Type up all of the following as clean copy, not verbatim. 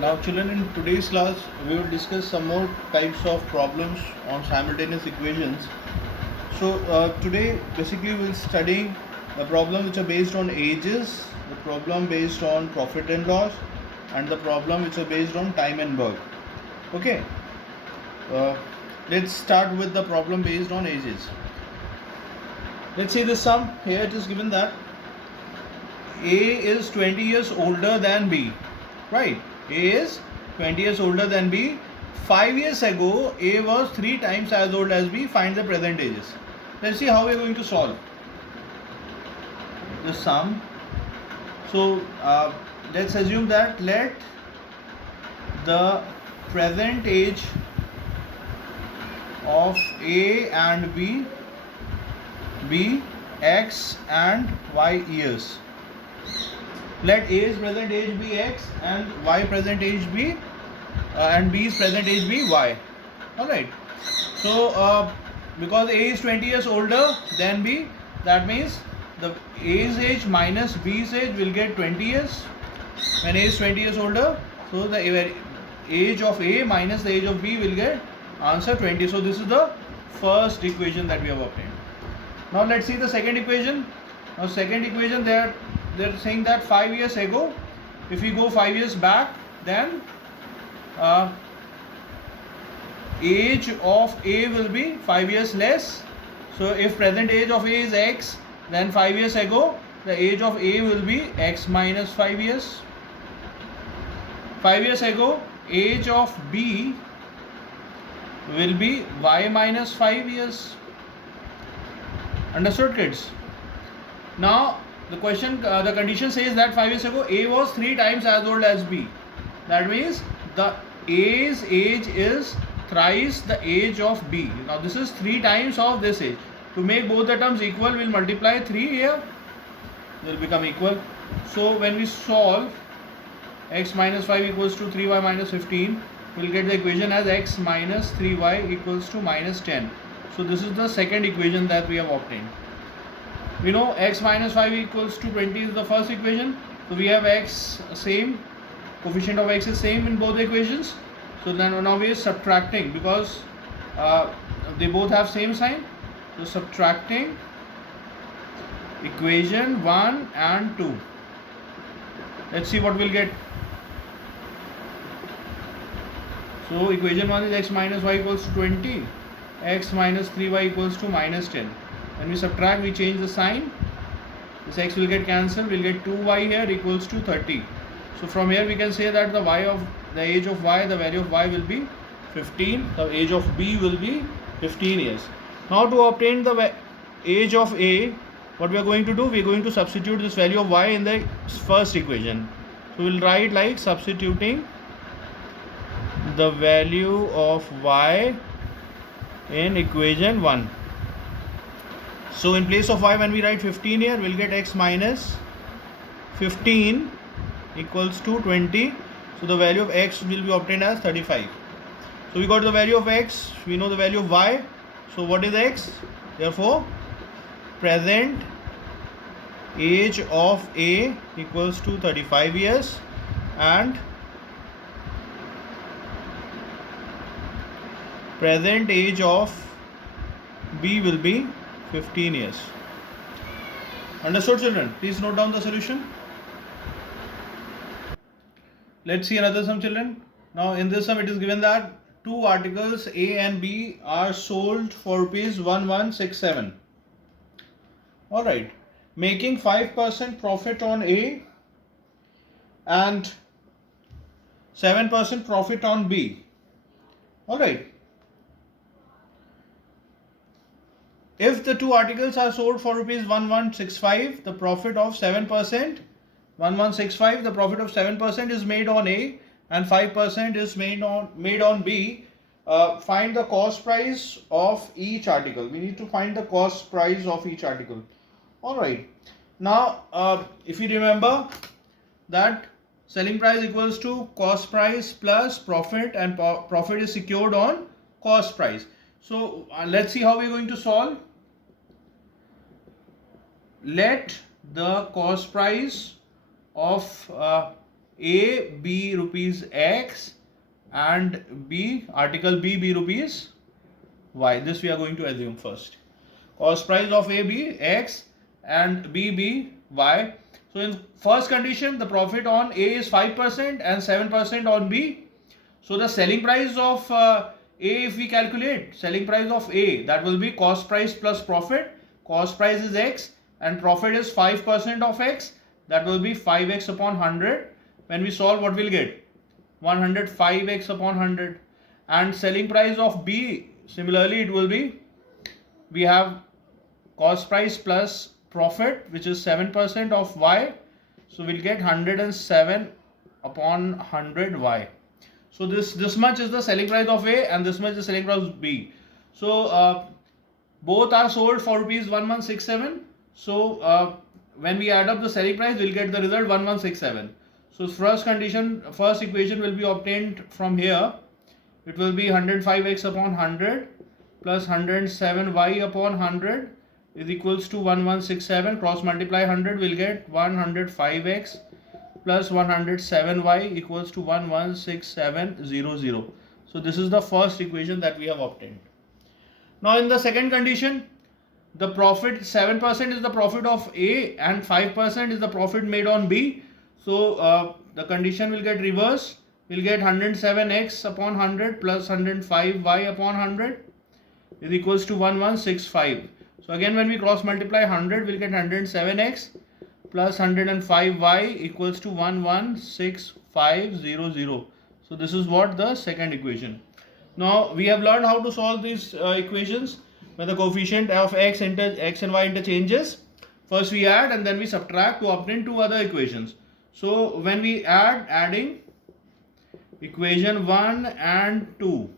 Now children, in today's class we will discuss some more types of problems on simultaneous equations. So today basically we'll studying the problem which are based on ages, the problem based on profit and loss, and the problem which are based on time and work. Okay, uh, let's start with the problem based on ages. Let's see the sum. Here it is given that A is 20 years older than B, right? A is 20 years older than B. 5 years ago, A was 3 times as old as B. Find the present ages. Let's see how we are going to solve the sum. So, let's assume that let the present age of A and B be X and Y years. Let A's present age be X and Y present age be and B's present age be Y. Alright. So because A is 20 years older than B, that means the A's age minus B's age will get 20 years. When A is 20 years older, so the age of A minus the age of B will get answer 20. So this is the first equation that we have obtained. Now let's see the second equation. Now second equation, they're saying that 5 years ago, if we go 5 years back, then age of A will be 5 years less. So if present age of A is X, then 5 years ago the age of A will be X minus 5 years. 5 years ago age of B will be Y minus 5 years. Understood, kids? Now the condition says that 5 years ago A was 3 times as old as B. That means the A's age is thrice the age of B. Now this is 3 times of this age. To make both the terms equal, we'll multiply 3 here. They will become equal. So when we solve x minus 5 equals to 3y minus 15, we'll get the equation as x minus 3y equals to minus 10. So this is the second equation that we have obtained. We know x minus 5 equals to 20 is the first equation. So we have x same, coefficient of x is same in both equations. So then now we are subtracting because they both have same sign. So subtracting equation 1 and 2. Let's see what we'll get. So equation 1 is x minus y equals to 20, x minus 3y equals to minus 10. When we subtract, we change the sign. This x will get cancelled. We'll get 2y here equals to 30. So from here we can say that the age of y, the value of y will be 15. The age of b will be 15 years. Now to obtain the age of a, what we are going to do? We are going to substitute this value of y in the first equation. So we'll write like substituting the value of y in equation 1. So in place of y, when we write 15 here, we'll get x minus 15 equals to 20. So the value of x will be obtained as 35. So we got the value of x, we know the value of y. So what is x? Therefore present age of A equals to 35 years and present age of B will be 15 years. Understood, children? Please note down the solution. Let's see another sum, children. Now in this sum it is given that 2 articles A and B are sold for rupees 1167. Alright, making 5% profit on A and 7% profit on B. Alright. If the 2 articles are sold for rupees 1165, the profit of 7%, 1165, the profit of 7% is made on A and 5% is made on B. Find the cost price of each article. We need to find the cost price of each article. Alright. Now, if you remember that selling price equals to cost price plus profit, and profit is secured on cost price. So let's see how we're going to solve. Let the cost price of A be rupees X and B, article B rupees Y. This we are going to assume first. Cost price of A be X and B Y. So in first condition, the profit on A is 5% and 7% on B. So the selling price of A, if we calculate selling price of A, that will be cost price plus profit. Cost price is X and profit is 5% of X. That will be 5x upon 100. When we solve, what we'll get? 105x upon 100. And selling price of B, similarly it will be, we have cost price plus profit, which is 7% of Y. So we'll get 107 upon 100 Y. So this much is the selling price of A and this much is the selling price of B. So both are sold for rupees 1167. So when we add up the selling price, we'll get the result 1167. So first equation will be obtained from here. It will be 105x upon 100 plus 107y upon 100 is equals to 1167. Cross multiply 100, will get 105x plus 107y equals to 116700. So this is the first equation that we have obtained. Now in the second condition, the profit 7% is the profit of A and 5% is the profit made on B. So the condition will get reversed. We'll get 107x upon 100 plus 105y upon 100 is equals to 1165. So again when we cross multiply 100, we'll get 107x plus 105y equals to 116500. So this is what the second equation. Now we have learned how to solve these equations when the coefficient of x and y interchanges. First we add and then we subtract to obtain two other equations. So when we adding equation 1 and 2,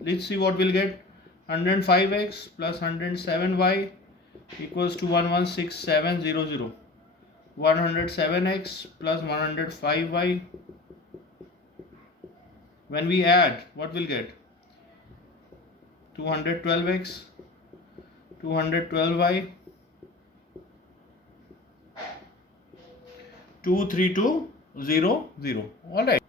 let's see what we'll get. 105x plus 107y equals to 116700. 107x plus 105y. When we add, what we'll get? 212x, 212y, 23200. All right.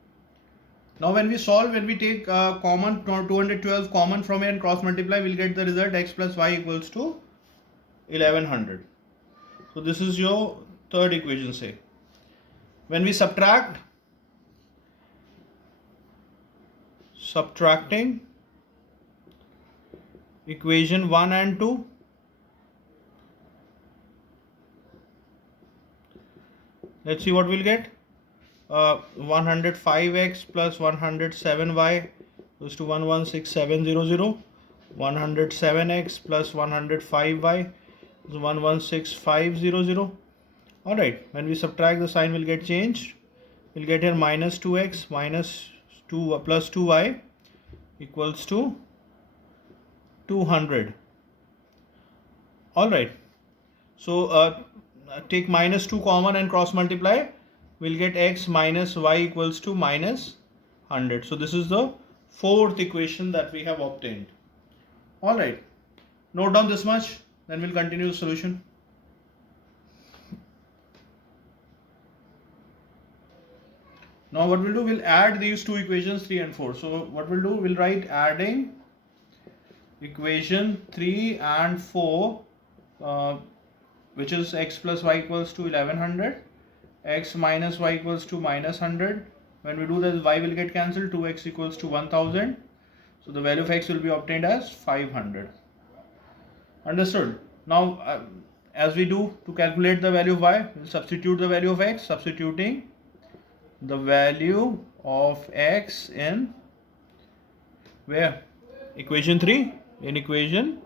Now when we solve, when we take common 212 common from here and cross multiply, we'll get the result x plus y equals to 1100. So this is your third equation, say. When we subtracting equation 1 and 2, let's see what we'll get. 105x plus 107y goes to 116700. 107x plus 105y is 116500. All right, when we subtract, the sign will get changed. We'll get here minus 2x minus 2 plus 2y equals to 200. All right, so take minus 2 common and cross multiply. We'll get x minus y equals to minus 100. So this is the fourth equation that we have obtained. All right, note down this much, then we'll continue the solution. Now what we'll do, we'll add these two equations 3 and 4. So what we'll do, we'll write adding equation 3 and 4, which is x plus y equals to 1100, x minus y equals to minus 100. When we do this, y will get cancelled, 2x equals to 1000. So the value of x will be obtained as 500. Understood? Now as we do to calculate the value of y, we'll substitute the value of x, substituting the value of x in where? Equation 3. In equation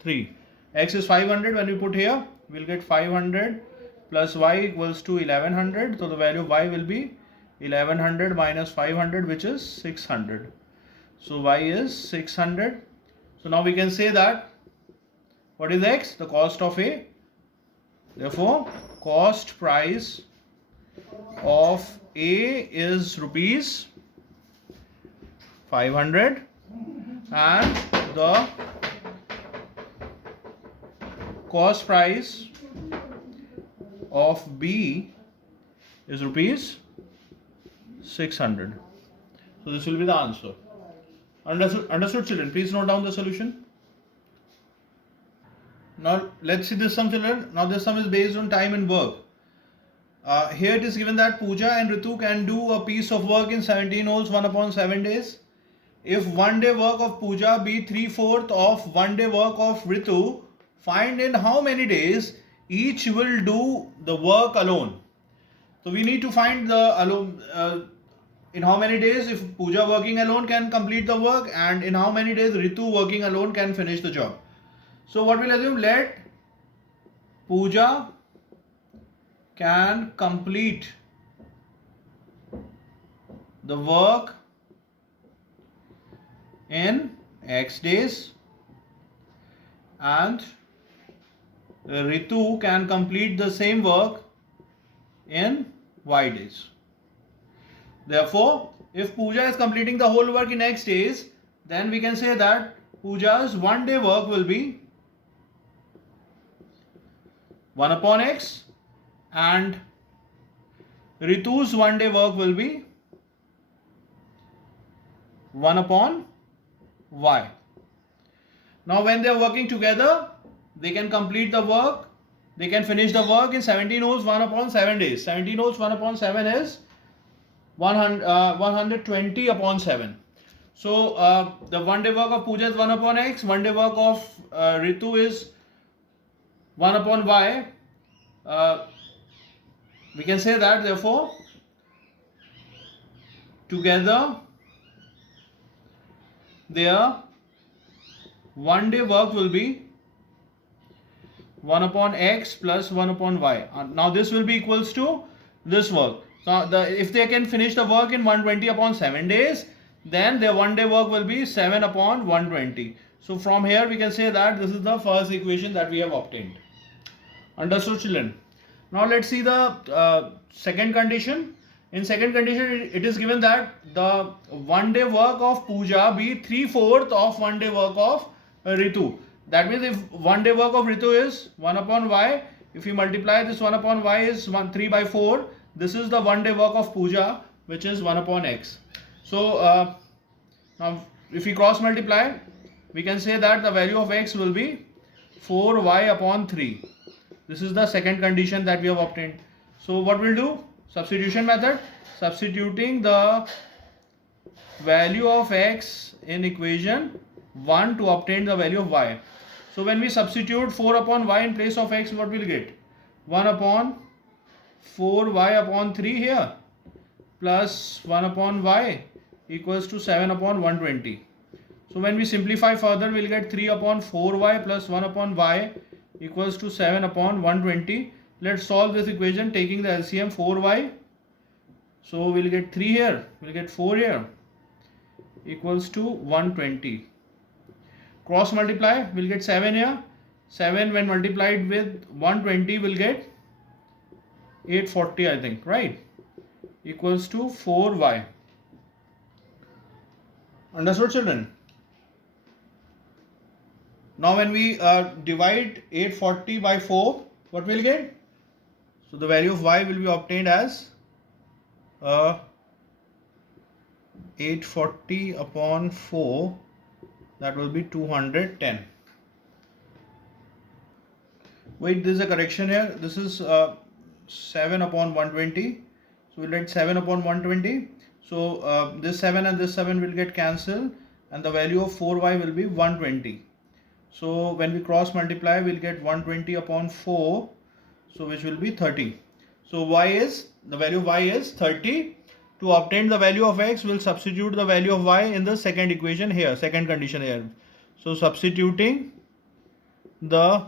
3, x is 500. When we put here, we'll get 500 plus y equals to 1100. So the value of y will be 1100 minus 500, which is 600. So y is 600. So now we can say that what is x? The cost of A. Therefore, cost price of A is rupees 500 and the cost price of B is rupees 600. So this will be the answer. Understood children? Please note down the solution. Now let's see this sum children. Now this sum is based on time and work. Here it is given that Pooja and Ritu can do a piece of work in 17 holes 1 upon 7 days. If 1 day work of Pooja be 3/4 of 1 day work of Ritu, find in how many days each will do the work alone. So we need to find the alone in how many days if Pooja working alone can complete the work, and in how many days Ritu working alone can finish the job. So what we'll assume, let Pooja can complete the work in X days and Ritu can complete the same work in Y days. Therefore, if Pooja is completing the whole work in X days, then we can say that Pooja's 1 day work will be 1 upon X and Ritu's 1 day work will be 1 upon Y. Now when they are working together, they can complete the work, they can finish the work in 17 holes 1 upon 7 days. 17 holes 1 upon 7 is 120 upon 7. So the 1 day work of Pooja is 1 upon X, 1 day work of Ritu is 1 upon Y. We can say that therefore together their 1 day work will be 1 upon X plus 1 upon Y. Now this will be equals to this work. Now if they can finish the work in 120 upon 7 days, then their 1 day work will be 7 upon 120. So from here we can say that this is the first equation that we have obtained. Understood children? Now let's see the second condition. In second condition, it is given that the 1 day work of Pooja be 3/4 of 1 day work of Ritu. That means if 1 day work of Ritu is 1 upon Y, if we multiply this 1 upon Y is 3/4, this is the 1 day work of Pooja, which is 1 upon X. So now if we cross multiply, we can say that the value of X will be 4Y upon 3. This is the second condition that we have obtained. So what we'll do? Substitution method. Substituting the value of X in equation 1 to obtain the value of Y. So when we substitute 4 upon Y in place of X, what we'll get? 1 upon 4Y upon 3 here plus 1 upon Y equals to 7 upon 120. So when we simplify further, we'll get 3 upon 4Y plus 1 upon Y equals to 7 upon 120. Let's solve this equation taking the LCM 4Y. So we'll get 3 here, we'll get 4 here equals to 120. Cross multiply, we'll get 7 here. 7 when multiplied with 120 will get 840, I think, right? Equals to 4Y. Understood children? Now when we divide 840 by 4, what we'll get? So the value of Y will be obtained as 840 upon 4, that will be 210. Wait, there is a correction here. This is 7 upon 120. So we'll get 7 upon 120. So this 7 and this 7 will get cancelled and the value of 4Y will be 120. So when we cross multiply, we'll get 120 upon 4, so which will be 30. So the value of Y is 30. To obtain the value of X, we'll substitute the value of Y in the second equation here, second condition here. So substituting the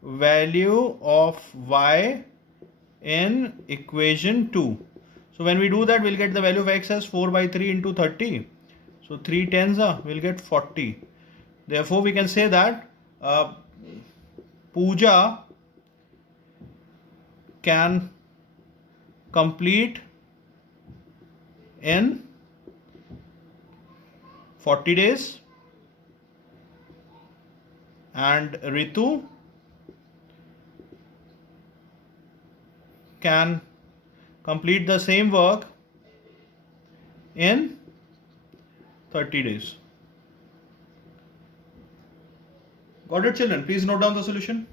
value of Y in equation 2. So when we do that, we'll get the value of X as 4 by 3 into 30. So 3 tens we'll get 40. Therefore, we can say that Pooja can complete in 40 days and Ritu can complete the same work in 30 days. Got it, children? Please note down the solution.